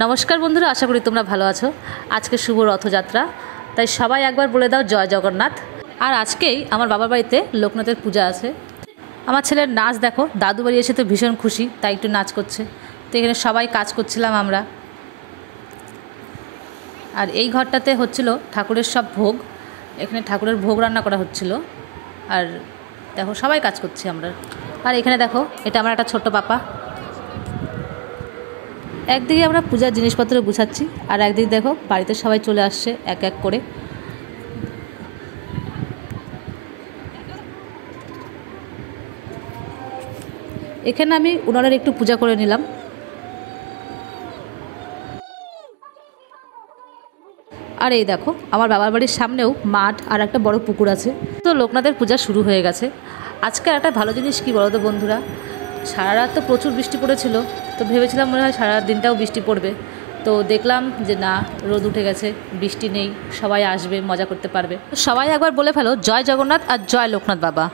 নমস্কার বন্ধুরা, আশা করি তোমরা ভালো আছো। আজকে শুভ রথযাত্রা, তাই সবাই একবার বলে দাও জয় জগন্নাথ। আর আজকেই আমার বাবার বাড়িতে লোকনাথের পূজা আছে। আমার ছেলের নাচ দেখো, দাদু বাড়ি এসে তো ভীষণ খুশি, তাই একটু নাচ করছে। তো এখানে সবাই কাজ করছিলাম আমরা। আর এই ঘরটাতে হচ্ছিল ঠাকুরের সব ভোগ, এখানে ঠাকুরের ভোগ রান্না করা হচ্ছিল। আর দেখো সবাই কাজ করছি আমরা। আর এখানে দেখো, এটা আমার একটা ছোট্ট পাপা। একদিকে আমরা পূজার জিনিসপত্র গুছাচ্ছি, আর একদিকে দেখো বাড়িতে সবাই চলে আসছে এক এক করে। এখানে আমি উনারের একটু পূজা করে নিলাম। আর এই দেখো, আমার বাবার বাড়ির সামনেও মাঠ আর একটা বড় পুকুর আছে। তো লোকনাথের পূজা শুরু হয়ে গেছে। আজকে একটা ভালো জিনিস কী বলো তো বন্ধুরা, সারা রাত তো প্রচুর বৃষ্টি পড়েছিল। তো ভেবেছিলাম মনে হয় সারা দিনটাও বৃষ্টি পড়বে, তো দেখলাম যে না, রোদ উঠে গেছে, বৃষ্টি নেই, সবাই আসবে, মজা করতে পারবে। সবাই একবার বলে ফেলো জয় জগন্নাথ আর জয় লোকনাথ বাবা।